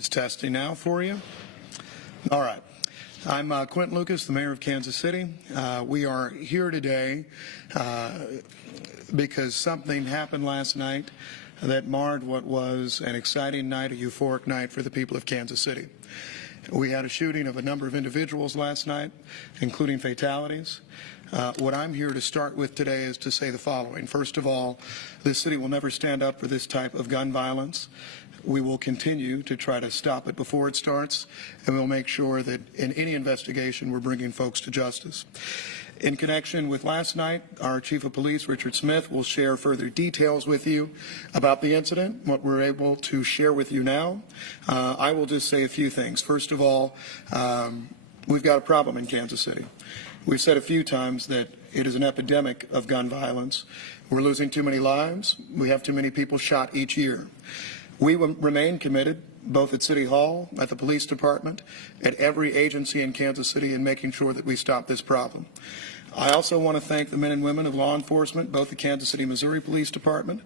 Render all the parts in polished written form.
Just testing now for you. All right. I'm Quentin Lucas, the mayor of Kansas City. We are here today because something happened last night that marred what was an exciting night, a euphoric night for the people of Kansas City. We had a shooting of a number of individuals last night, including fatalities. What I'm here to start with today is to say the following. First of all, this city will never stand up for this type of gun violence. We will continue to try to stop it before it starts, and we'll make sure that in any investigation we're bringing folks to justice. In connection with last night, our Chief of Police, Richard Smith, will share further details with you about the incident, what we're able to share with you now. I will just say a few things. First of all, we've got a problem in Kansas City. We've said a few times that it is an epidemic of gun violence. We're losing too many lives. We have too many people shot each year. We will remain committed, both at City Hall, at the police department, at every agency in Kansas City, in making sure that we stop this problem. I also want to thank the men and women of law enforcement, both the Kansas City, Missouri Police Department,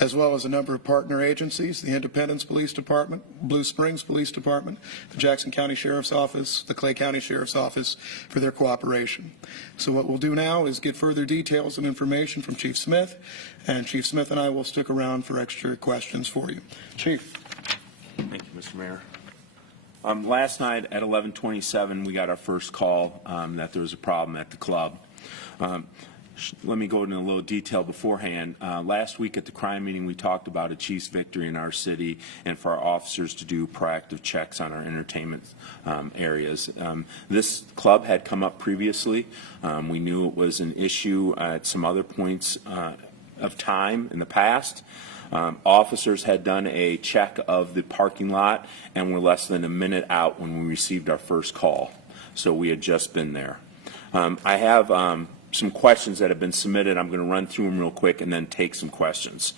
as well as a number of partner agencies, the Independence Police Department, Blue Springs Police Department, the Jackson County Sheriff's Office, the Clay County Sheriff's Office, for their cooperation. So what we'll do now is get further details and information from Chief Smith, and Chief Smith and I will stick around for extra questions for you. Chief. Thank you, Mr. Mayor. Last night at 11:27, we got our first call that there was a problem at the club. Let me go into a little detail beforehand. Last week at the crime meeting, we talked about a Chiefs victory in our city and for our officers to do proactive checks on our entertainment areas. This club had come up previously. We knew it was an issue at some other points of time in the past. Officers had done a check of the parking lot and were less than a minute out when we received our first call. So we had just been there. I have some questions that have been submitted. I'm going to run through them real quick and then take some questions.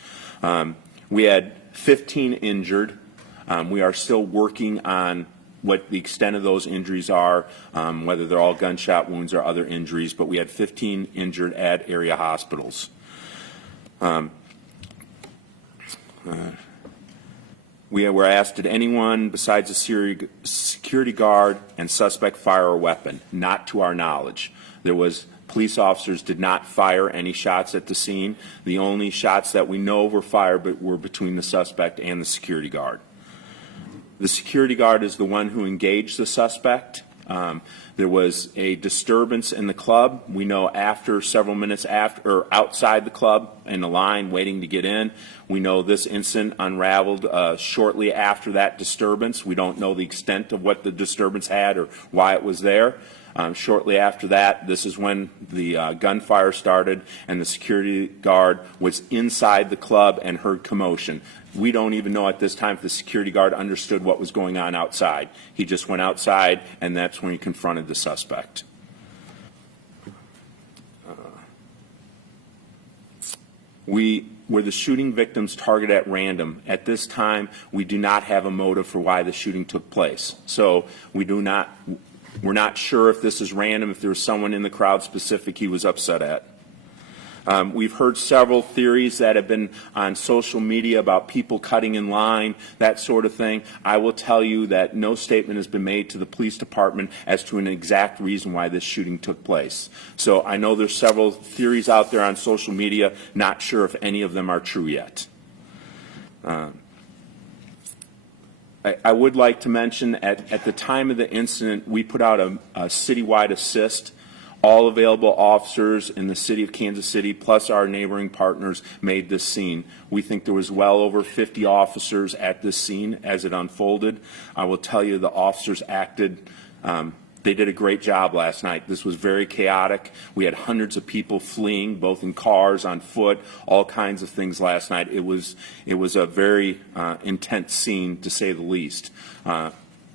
We had 15 injured. We are still working on what the extent of those injuries are, whether they're all gunshot wounds or other injuries, but we had 15 injured at area hospitals. We were asked, did anyone besides the security guard and suspect fire a weapon? Not to our knowledge. Police officers did not fire any shots at the scene. The only shots that we know were fired were between the suspect and the security guard. The security guard is the one who engaged the suspect. There was a disturbance in the club. We know after several minutes outside the club in the line waiting to get in. We know this incident unraveled shortly after that disturbance. We don't know the extent of what the disturbance had or why it was there. Shortly after that, this is when the gunfire started and the security guard was inside the club and heard commotion. We don't even know at this time if the security guard understood what was going on outside. He just went outside, and that's when he confronted the suspect. Were the shooting victims targeted at random? At this time, we do not have a motive for why the shooting took place. So we're not sure if this is random, if there was someone in the crowd specific he was upset at. We've heard several theories that have been on social media about people cutting in line, that sort of thing. I will tell you that no statement has been made to the police department as to an exact reason why this shooting took place. So I know there's several theories out there on social media, not sure if any of them are true yet. I would like to mention at the time of the incident, we put out a citywide assist. All available officers in the city of Kansas City, plus our neighboring partners, made this scene. We think there was well over 50 officers at this scene as it unfolded. I will tell you the officers acted, they did a great job last night. This was very chaotic. We had hundreds of people fleeing, both in cars, on foot, all kinds of things last night. It was a very intense scene, to say the least.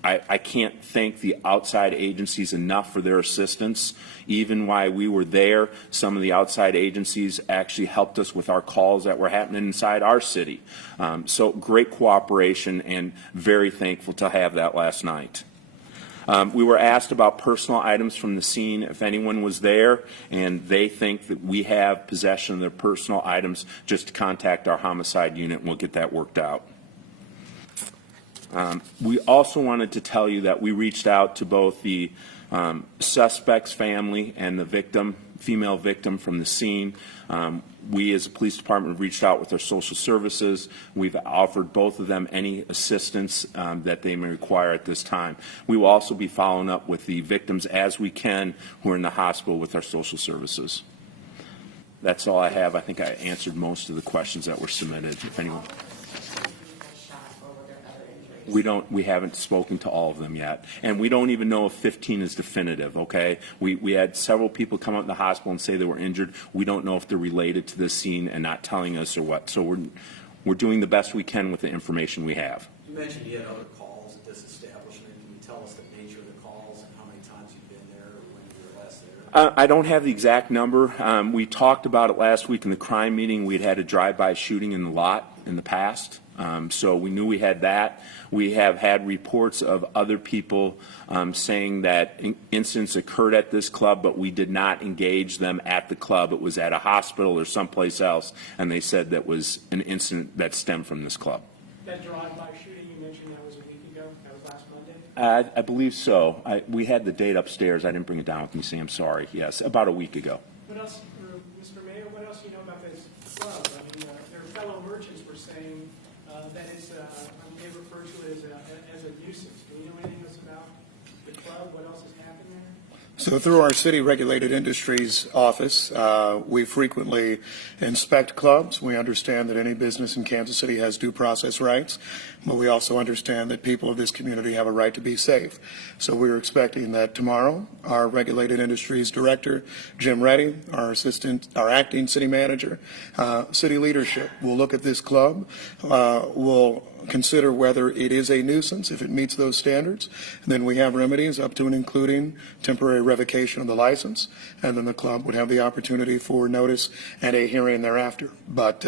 I can't thank the outside agencies enough for their assistance. Even while we were there, some of the outside agencies actually helped us with our calls that were happening inside our city. So great cooperation, and very thankful to have that last night. We were asked about personal items from the scene, if anyone was there and they think that we have possession of their personal items, just to contact our homicide unit and we'll get that worked out. We also wanted to tell you that we reached out to both the suspect's family and the victim, female victim from the scene. We as a police department reached out with our social services. We've offered both of them any assistance that they may require at this time. We will also be following up with the victims as we can who are in the hospital with our social services. That's all I have. I think I answered most of the questions that were submitted. If anyone. We haven't spoken to all of them yet, and we don't even know if 15 is definitive. Okay, we had several people come out in the hospital and say they were injured. We don't know if they're related to this scene and not telling us or what. So we're doing the best we can with the information we have. You mentioned you had other calls at this establishment. Can you tell us the nature of the calls and how many times you've been there or when you were last there? I don't have the exact number. We talked about it last week in the crime meeting. We'd had a drive-by shooting in the lot in the past. So we knew we had that. We have had reports of other people saying that incidents occurred at this club, but we did not engage them at the club. It was at a hospital or someplace else, and they said that was an incident that stemmed from this club. That drive-by shooting you mentioned, that was a week ago? That was last Monday? I believe so. We had the date upstairs. I didn't bring it down with me, Sam. Sorry. Yes, about a week ago. What else, Mr. Mayor, what else do you know about this club? I mean, their fellow merchants were saying that it's, they refer to it as a nuisance. Do you know anything else about the club? What else has happened there? So through our City Regulated Industries office, we frequently inspect clubs. We understand that any business in Kansas City has due process rights, but we also understand that people of this community have a right to be safe. So we're expecting that tomorrow, our Regulated Industries Director, Jim Reddy, our acting city manager, city leadership will look at this club, will consider whether it is a nuisance. If it meets those standards, then we have remedies up to and including temporary revocation of the license, and then the club would have the opportunity for notice and a hearing thereafter. But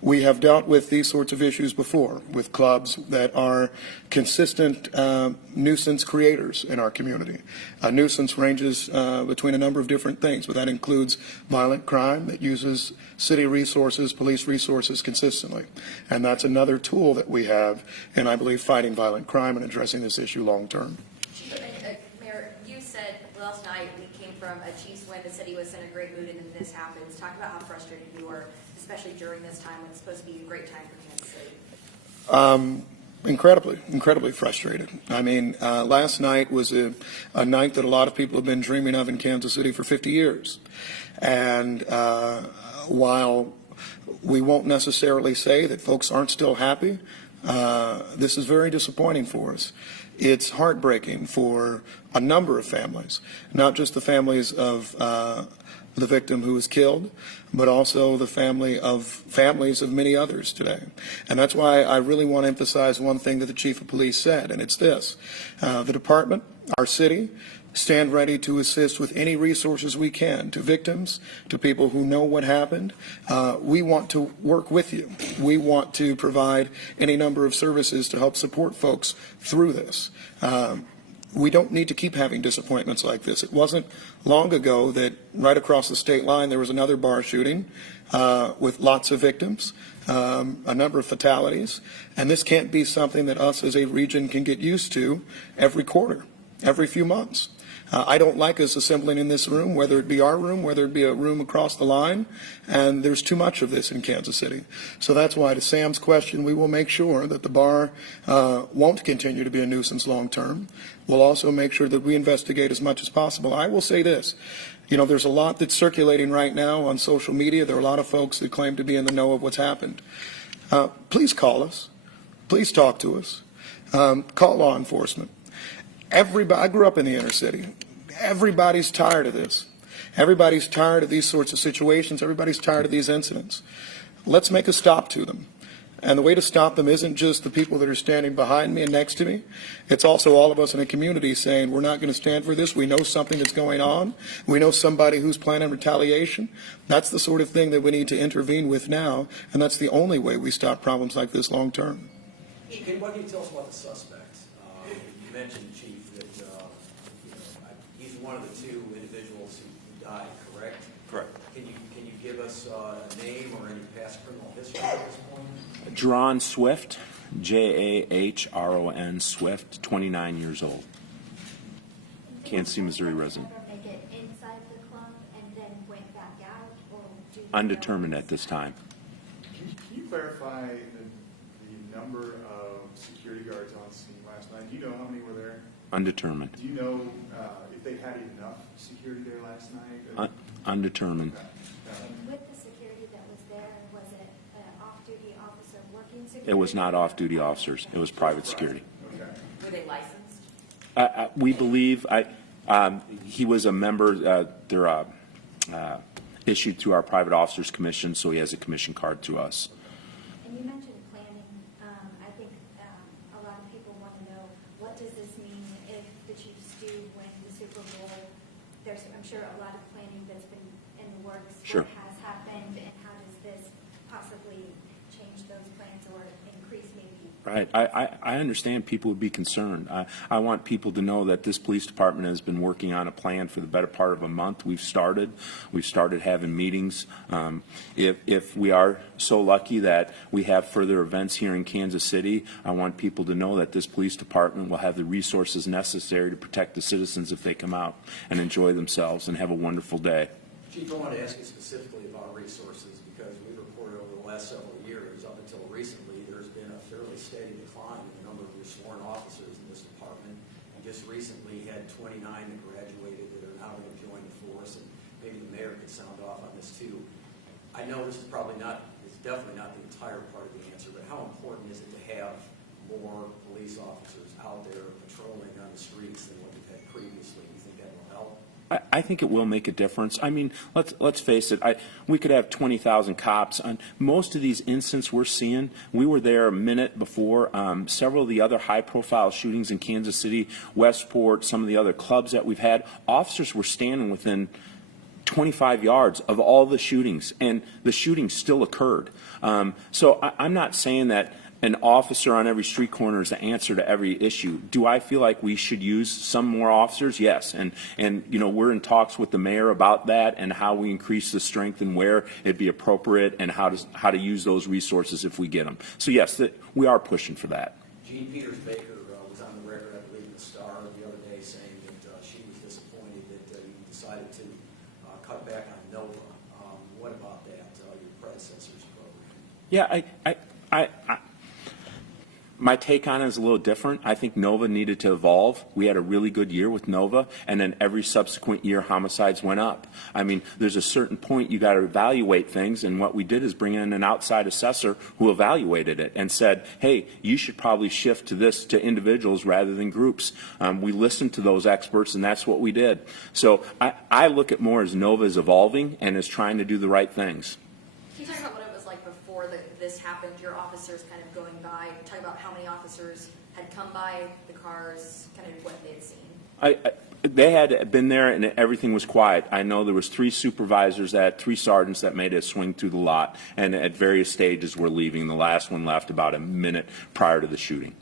we have dealt with these sorts of issues before with clubs that are consistent nuisance creators in our community. A nuisance ranges between a number of different things, but that includes violent crime that uses city resources, police resources consistently. And that's another tool that we have, and I believe fighting violent crime and addressing this issue long term. Mayor, you said last night we came from a Chiefs win, the city was in a great mood, and then this happens. Talk about how frustrated you were, especially during this time when it's supposed to be a great time for Kansas City. Incredibly frustrated. I mean, last night was a night that a lot of people have been dreaming of in Kansas City for 50 years. And while we won't necessarily say that folks aren't still happy, this is very disappointing for us. It's heartbreaking for a number of families, not just the families of the victim who was killed, but also the families of many others today. And that's why I really want to emphasize one thing that the Chief of Police said, and it's this. The department, our city, stand ready to assist with any resources we can to victims, to people who know what happened. We want to work with you. We want to provide any number of services to help support folks through this. We don't need to keep having disappointments like this. It wasn't long ago that right across the state line there was another bar shooting with lots of victims, a number of fatalities, and this can't be something that us as a region can get used to every quarter, every few months. I don't like us assembling in this room, whether it be our room, whether it be a room across the line, and there's too much of this in Kansas City. So that's why, to Sam's question, we will make sure that the bar won't continue to be a nuisance long term. We'll also make sure that we investigate as much as possible. I will say this. You know, there's a lot that's circulating right now on social media. There are a lot of folks that claim to be in the know of what's happened. Please call us. Please talk to us. Call law enforcement. I grew up in the inner city. Everybody's tired of this. Everybody's tired of these sorts of situations. Everybody's tired of these incidents. Let's make a stop to them. And the way to stop them isn't just the people that are standing behind me and next to me. It's also all of us in a community saying we're not going to stand for this. We know something that's going on. We know somebody who's planning retaliation. That's the sort of thing that we need to intervene with now, and that's the only way we stop problems like this long term. Okay, what can you tell us about the suspect? You mentioned, Chief, that he's one of the two individuals who died, correct? Correct. Can you give us a name or any past criminal history at this point? Jahron Swift, Jahron Swift, 29 years old. Kansas City, Missouri resident. Ever make it inside the club and then went back out, or do you Undetermined know? at this time. Can you clarify the number of security guards on scene last night? Do you know how many were there? Undetermined. Do you know if they had enough security there last night? Undetermined. And with the security that was there, was it an off-duty officer working security? It was not off-duty officers. It was private security. Okay. Were they licensed? We believe he was a member. They're issued through our private officers commission, so he has a commission card through us. And you mentioned planning. I think a lot of people want to know, what does this mean if the Chiefs do win the Super Bowl? There's, I'm sure, a lot of planning that's been in the works. Sure. What has happened, and how does this possibly change those plans or increase maybe? Right. I understand people would be concerned. I want people to know that this police department has been working on a plan for the better part of a month. We've started having meetings. If we are so lucky that we have further events here in Kansas City, I want people to know that this police department will have the resources necessary to protect the citizens if they come out and enjoy themselves and have a wonderful day. Chief, I want to ask you specifically about resources because we've reported over the last several years, up until recently, there's been a fairly steady decline in the number of your sworn officers in this department. And just recently had 29 that graduated that are now going to join the force, and maybe the mayor could sound off on this too. I know this is it's definitely not the entire part of the answer, but how important is it to have more police officers out there patrolling on the streets than what we've had previously? Do you think that will help? I think it will make a difference. I mean, let's face it. We could have 20,000 cops. On most of these incidents we're seeing, we were there a minute before. Several of the other high-profile shootings in Kansas City, Westport, some of the other clubs that we've had, officers were standing within 25 yards of all the shootings, and the shootings still occurred. So I'm not saying that an officer on every street corner is the answer to every issue. Do I feel like we should use some more officers? Yes. And you know, we're in talks with the mayor about that and how we increase the strength and where it'd be appropriate and how to use those resources if we get them. So yes, we are pushing for that. Jean Peters Baker was on the record, I believe, in the Star the other day saying that she was disappointed that you decided to cut back on NOVA. What about that, your predecessor's program? Yeah, my take on it is a little different. I think NOVA needed to evolve. We had a really good year with NOVA, and then every subsequent year homicides went up. I mean, there's a certain point you got to evaluate things, and what we did is bring in an outside assessor who evaluated it and said, hey, you should probably shift to individuals rather than groups. We listened to those experts, and that's what we did. So I look at more as NOVA is evolving and is trying to do the right things. Can you talk about what it was like before this happened, your officers kind of going by, talk about how many officers had come by the cars, kind of what they had seen? They had been there and everything was quiet. I know there was 3 supervisors, three sergeants that made a swing through the lot, and at various stages were leaving. The last one left about a minute prior to the shooting.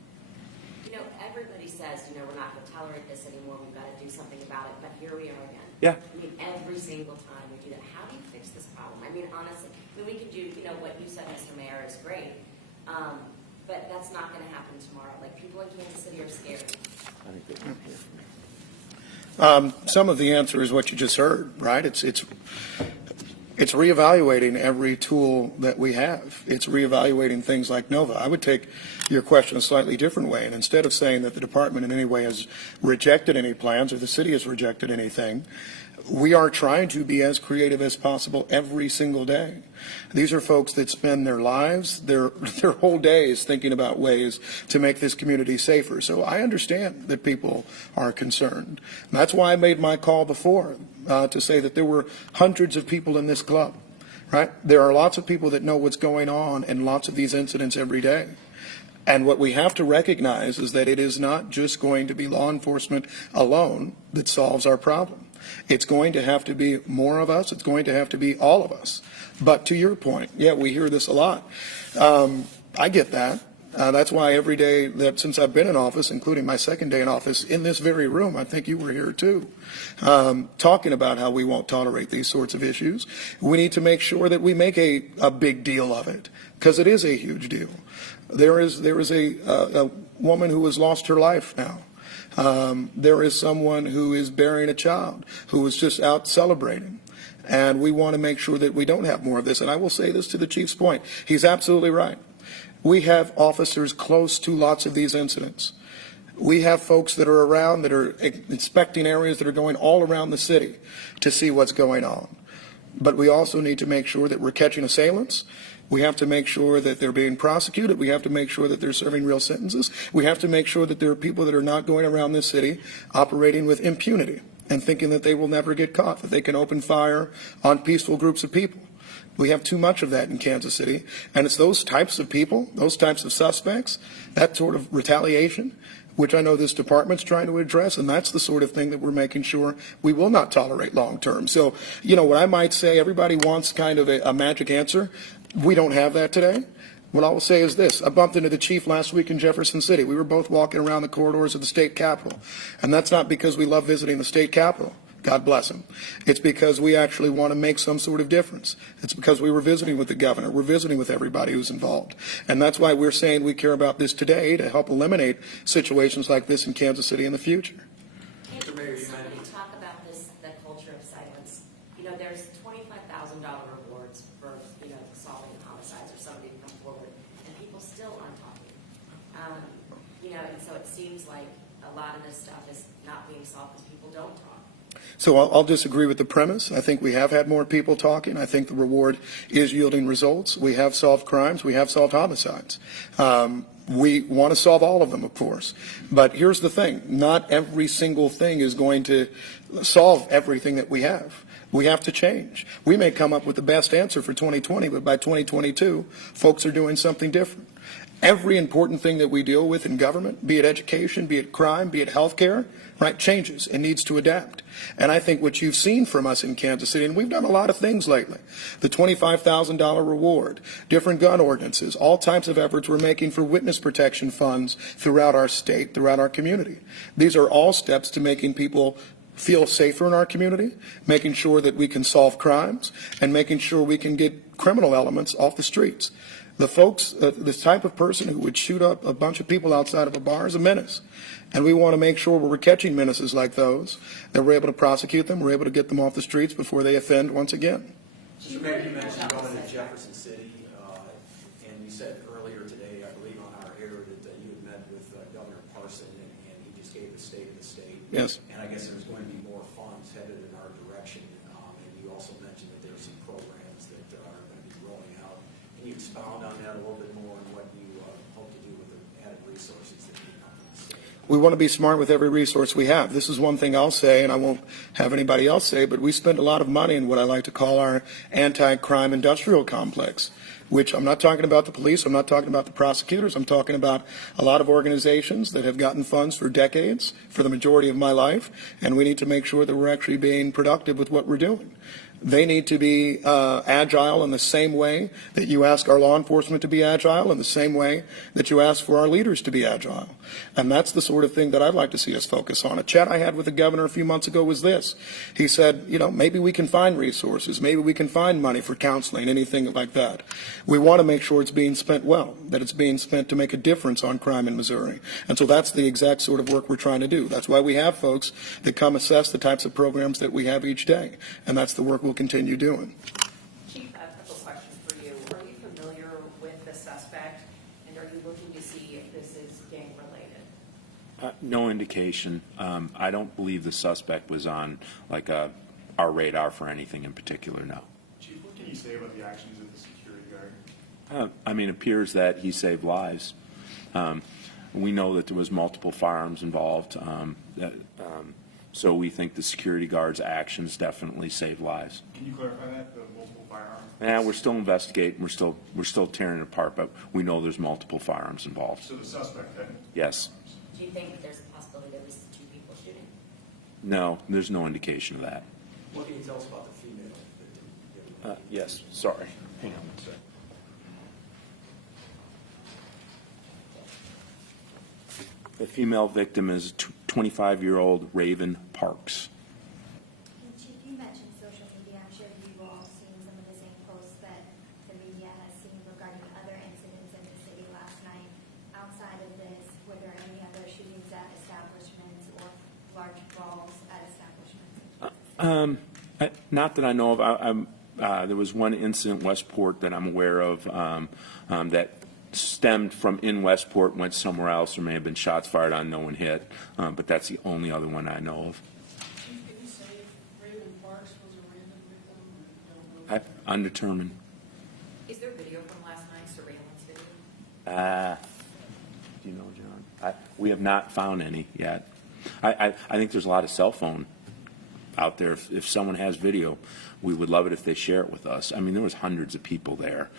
You know, everybody says, you know, we're not going to tolerate this anymore, we've got to do something about it, but here we are again. Yeah. I mean, every single time we do that. How do you fix this problem? I mean, honestly, we could do, you know, what you said, Mr. Mayor, is great, but that's not going to happen tomorrow. Like, people in Kansas City are scared. Some of the answer is what you just heard, right? It's reevaluating every tool that we have. It's reevaluating things like NOVA. I would take your question a slightly different way, and instead of saying that the department in any way has rejected any plans or the city has rejected anything, we are trying to be as creative as possible every single day. These are folks that spend their lives, their whole days thinking about ways to make this community safer. So I understand that people are concerned. And that's why I made my call before to say that there were hundreds of people in this club, right? There are lots of people that know what's going on in lots of these incidents every day. And what we have to recognize is that it is not just going to be law enforcement alone that solves our problem. It's going to have to be more of us. It's going to have to be all of us. But to your point, yeah, we hear this a lot. I get that. That's why every day that since I've been in office, including my second day in office, in this very room, I think you were here too, talking about how we won't tolerate these sorts of issues. We need to make sure that we make a big deal of it, because it is a huge deal. There is a woman who has lost her life now. There is someone who is burying a child who was just out celebrating. And we want to make sure that we don't have more of this. And I will say this to the chief's point. He's absolutely right. We have officers close to lots of these incidents. We have folks that are around that are inspecting areas that are going all around the city to see what's going on. But we also need to make sure that we're catching assailants. We have to make sure that they're being prosecuted. We have to make sure that they're serving real sentences. We have to make sure that there are people that are not going around this city operating with impunity and thinking that they will never get caught, that they can open fire on peaceful groups of people. We have too much of that in Kansas City, and it's those types of people, those types of suspects, that sort of retaliation, which I know this department's trying to address, and that's the sort of thing that we're making sure we will not tolerate long term. So, what I might say, everybody wants kind of a magic answer. We don't have that today. What I will say is this. I bumped into the chief last week in Jefferson City. We were both walking around the corridors of the state capitol. And that's not because we love visiting the state capitol. God bless him. It's because we actually want to make some sort of difference. It's because we were visiting with the governor. We're visiting with everybody who's involved. And that's why we're saying we care about this today to help eliminate situations like this in Kansas City in the future. Can somebody talk about this, the culture of silence? There's $25,000 rewards for, solving homicides or somebody to come forward, and people still aren't talking. And so it seems like a lot of this stuff is not being solved because people don't talk. So I'll disagree with the premise. I think we have had more people talking. I think the reward is yielding results. We have solved crimes. We have solved homicides. We want to solve all of them, of course. But here's the thing. Not every single thing is going to solve everything that we have. We have to change. We may come up with the best answer for 2020, but by 2022, folks are doing something different. Every important thing that we deal with in government, be it education, be it crime, be it healthcare, right, changes and needs to adapt. And I think what you've seen from us in Kansas City, and we've done a lot of things lately, the $25,000 reward, different gun ordinances, all types of efforts we're making for witness protection funds throughout our state, throughout our community. These are all steps to making people feel safer in our community, making sure that we can solve crimes, and making sure we can get criminal elements off the streets. The folks, this type of person who would shoot up a bunch of people outside of a bar is a menace. And we want to make sure we're catching menaces like those, that we're able to prosecute them, we're able to get them off the streets before they offend once again. Mr. Mayor, you mentioned going to Jefferson City, and you said earlier today, I believe on our air, that you had met with Governor Parson, and he just gave the state of the state. Yes. And I guess there's going to be more funds headed in our direction. And you also mentioned that there's some programs that are going to be rolling out. Can you expound on that a little bit more and what you hope to do with the added resources that you come from the state? We want to be smart with every resource we have. This is one thing I'll say, and I won't have anybody else say, but we spend a lot of money in what I like to call our anti-crime industrial complex, which I'm not talking about the police, I'm not talking about the prosecutors, I'm talking about a lot of organizations that have gotten funds for decades, for the majority of my life, and we need to make sure that we're actually being productive with what we're doing. They need to be agile in the same way that you ask our law enforcement to be agile, in the same way that you ask for our leaders to be agile. And that's the sort of thing that I'd like to see us focus on. A chat I had with the governor a few months ago was this. He said, maybe we can find resources, maybe we can find money for counseling, anything like that. We want to make sure it's being spent well, that it's being spent to make a difference on crime in Missouri. And so that's the exact sort of work we're trying to do. That's why we have folks that come assess the types of programs that we have each day. And that's the work we'll continue doing. Chief, I have a couple questions for you. Are you familiar with the suspect, and are you looking to see if this is gang-related? No indication. I don't believe the suspect was on our radar for anything in particular, no. Chief, what can you say about the actions of the security guard? It appears that he saved lives. We know that there was multiple firearms involved, so we think the security guard's actions definitely saved lives. Can you clarify that, the multiple firearms? Yeah, we're still investigating. We're still tearing it apart, but we know there's multiple firearms involved. So the suspect had? Yes. Do you think there's a possibility there was two people shooting? No, there's no indication of that. What can you tell us about the female victim? Yes. Sorry. Hang on one sec. The female victim is 25-year-old Raven Parks. And Chief, you mentioned social media. I'm sure you've all seen some of the same posts that the media has seen regarding other incidents in the city last night. Outside of this, were there any other shootings at establishments or large brawls at establishments? Not that I know of. There was one incident in Westport that I'm aware of that stemmed from in Westport, went somewhere else. There may have been shots fired on, no one hit, but that's the only other one I know of. Can you say if Raymond Parks was a random victim? I don't know. Undetermined. Is there video from last night's surveillance video? Do you know, John? We have not found any yet. I think there's a lot of cell phone out there. If someone has video, we would love it if they share it with us. I mean, there was hundreds of people there.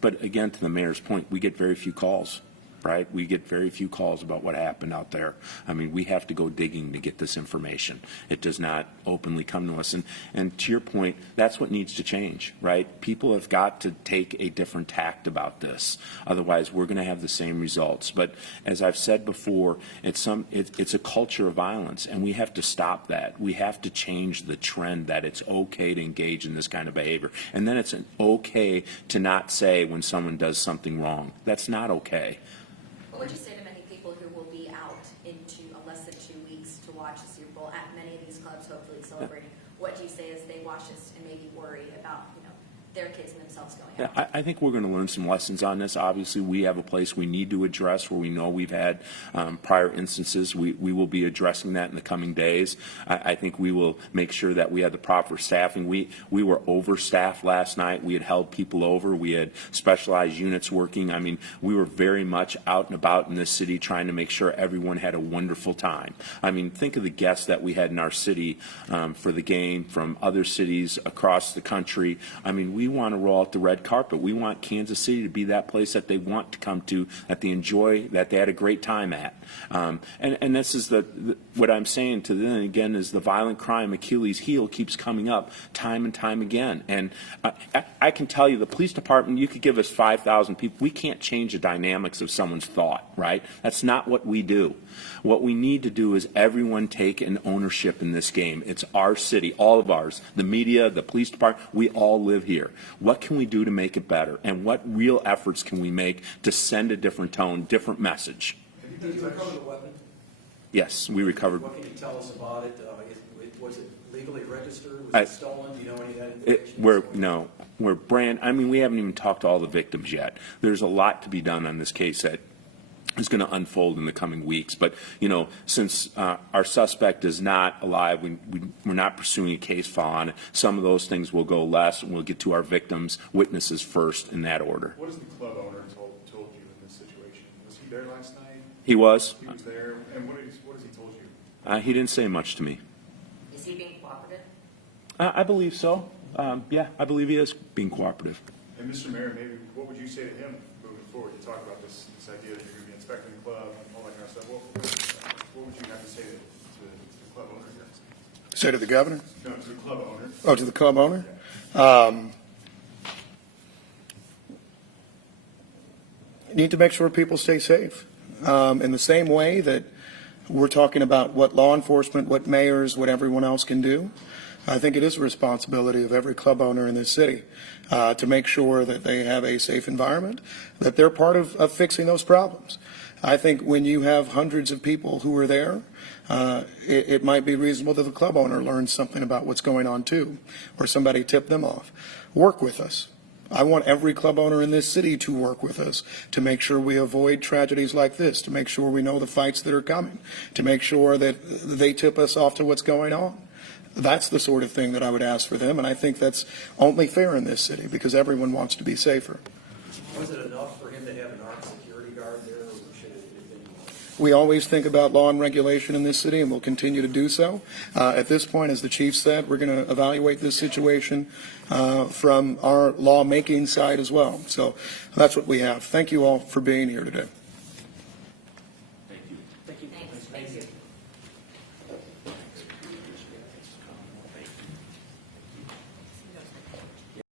But again, to the mayor's point, we get very few calls, right? We get very few calls about what happened out there. I mean, we have to go digging to get this information. It does not openly come to us. And to your point, that's what needs to change, right? People have got to take a different tact about this. Otherwise, we're going to have the same results. But as I've said before, it's a culture of violence, and we have to stop that. We have to change the trend that it's okay to engage in this kind of behavior. And then it's okay to not say when someone does something wrong. That's not okay. What would you say to many people who will be out into less than 2 weeks to watch the Super Bowl at many of these clubs, hopefully celebrating? What do you say as they watch this and maybe worry about, their kids and themselves going out? Yeah, I think we're going to learn some lessons on this. Obviously, we have a place we need to address where we know we've had prior instances. We will be addressing that in the coming days. I think we will make sure that we had the proper staffing. We were overstaffed last night. We had held people over. We had specialized units working. I mean, we were very much out and about in this city trying to make sure everyone had a wonderful time. I mean, think of the guests that we had in our city for the game from other cities across the country. I mean, we want to roll out the red carpet. We want Kansas City to be that place that they want to come to, that they enjoy, that they had a great time at. And this is what I'm saying to them again is the violent crime Achilles heel keeps coming up time and time again. And I can tell you, the police department, you could give us 5,000 people. We can't change the dynamics of someone's thought, right? That's not what we do. What we need to do is everyone take an ownership in this game. It's our city, all of ours, the media, the police department, we all live here. What can we do to make it better? And what real efforts can we make to send a different tone, different message? Did you recover the weapon? Yes, we recovered. What can you tell us about it? Was it legally registered? Was it stolen? Do you know any of that information? We're I mean, we haven't even talked to all the victims yet. There's a lot to be done on this case that is going to unfold in the coming weeks. But, since our suspect is not alive, we're not pursuing a case file on it. Some of those things will go less, and we'll get to our victims, witnesses first in that order. What has the club owner told you in this situation? Was he there last night? He was. He was there. And what has he told you? He didn't say much to me. Is he being cooperative? I believe so. Yeah, I believe he is being cooperative. And Mr. Mayor, maybe what would you say to him moving forward to talk about this idea that you're going to be inspecting the club and all that kind of stuff? What would you have to say to the club owner here? Say to the governor? No, to the club owner. Oh, to the club owner? Need to make sure people stay safe. In the same way that we're talking about what law enforcement, what mayors, what everyone else can do, I think it is a responsibility of every club owner in this city to make sure that they have a safe environment, that they're part of fixing those problems. I think when you have hundreds of people who are there, it might be reasonable that the club owner learns something about what's going on too, or somebody tipped them off. Work with us. I want every club owner in this city to work with us to make sure we avoid tragedies like this, to make sure we know the fights that are coming, to make sure that they tip us off to what's going on. That's the sort of thing that I would ask for them, and I think that's only fair in this city because everyone wants to be safer. Was it enough for him to have an armed security guard there, or should it have been more? We always think about law and regulation in this city, and we'll continue to do so. At this point, as the chief said, we're going to evaluate this situation from our lawmaking side as well. So that's what we have. Thank you all for being here today. Thank you. Thanks.